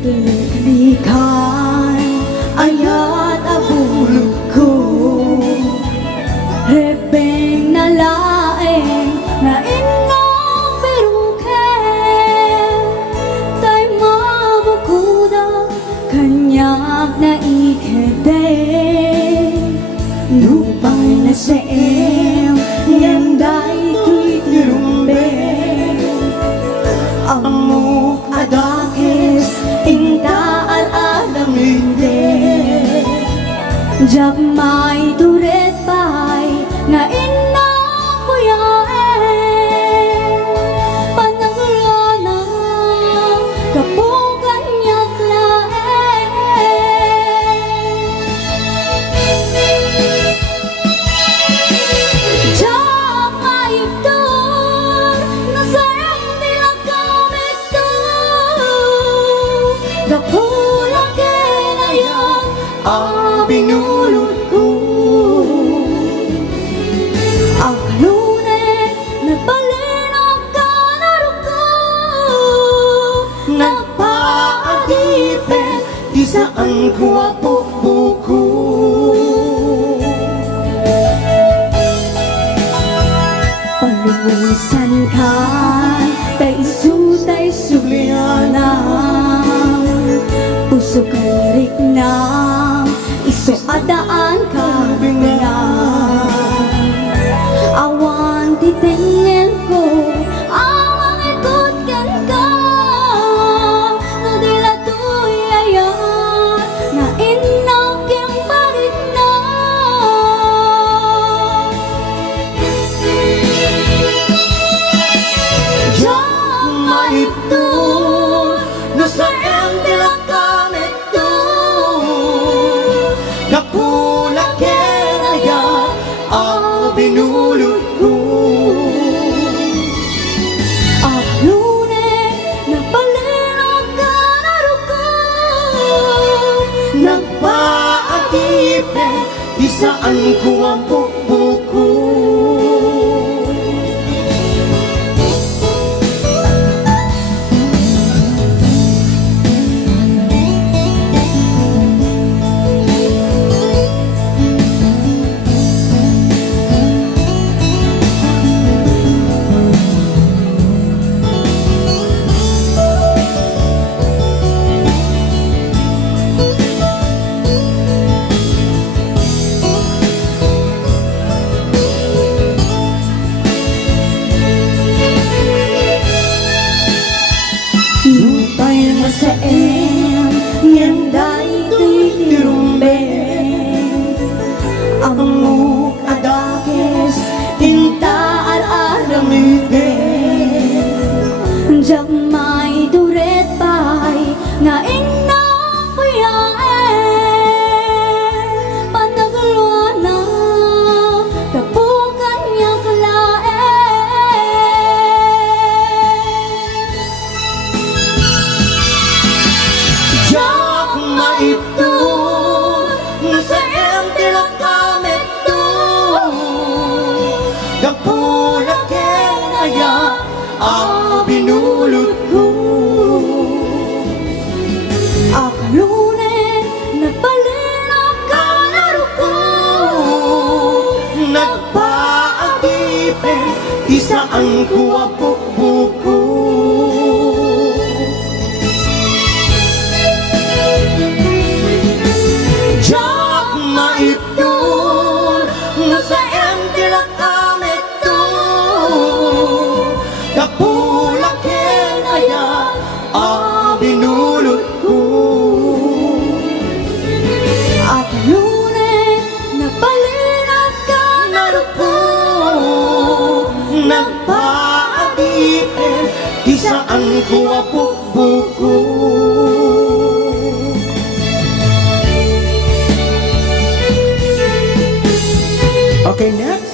Likan ayat abulog ko repeng na laeng na inong peruken tay mabukuda kanyak na ikede lupay na seem ngenday tuy tirumbe amuk adakes inta al-alamide jak may turet pay nga inang kuyae panagulana kapugan niyak lae jak may tur nasayang nila kamit tur kapulang kinayang binulot ko Aklune nagpalinok ka na ruko nagpaadipen di saan ko apupuko Palulusan ka taisu subliana Puso karik na iso adaan ka awan titengel ko awang ikut kan ka no dila tuyaya na inak yang barit na jak maitur no sayang dila kamit tu napula kenaya ang binulot ko Aklune nagpalinok ka na ruko nagpaadipen di saan ko ang pupuko Lupay na sa em ngenday tuy tirumbe amuk adakes tinta al-alamide jak may turet pay nga inang kuyae panagluana kapukan niyak lae jak maitur no sayang dila kamit tu kapula kenaya ang binulot ko Aklune nagpalinok ka na ruko nagpaadipen di saan ko apupuko jak maitur no sayang dila kamit tu kapula kenaya ang binulot ko Aklune nagpalinok ka na ruko nagpaadipen di saan ko apupuko Okay, next.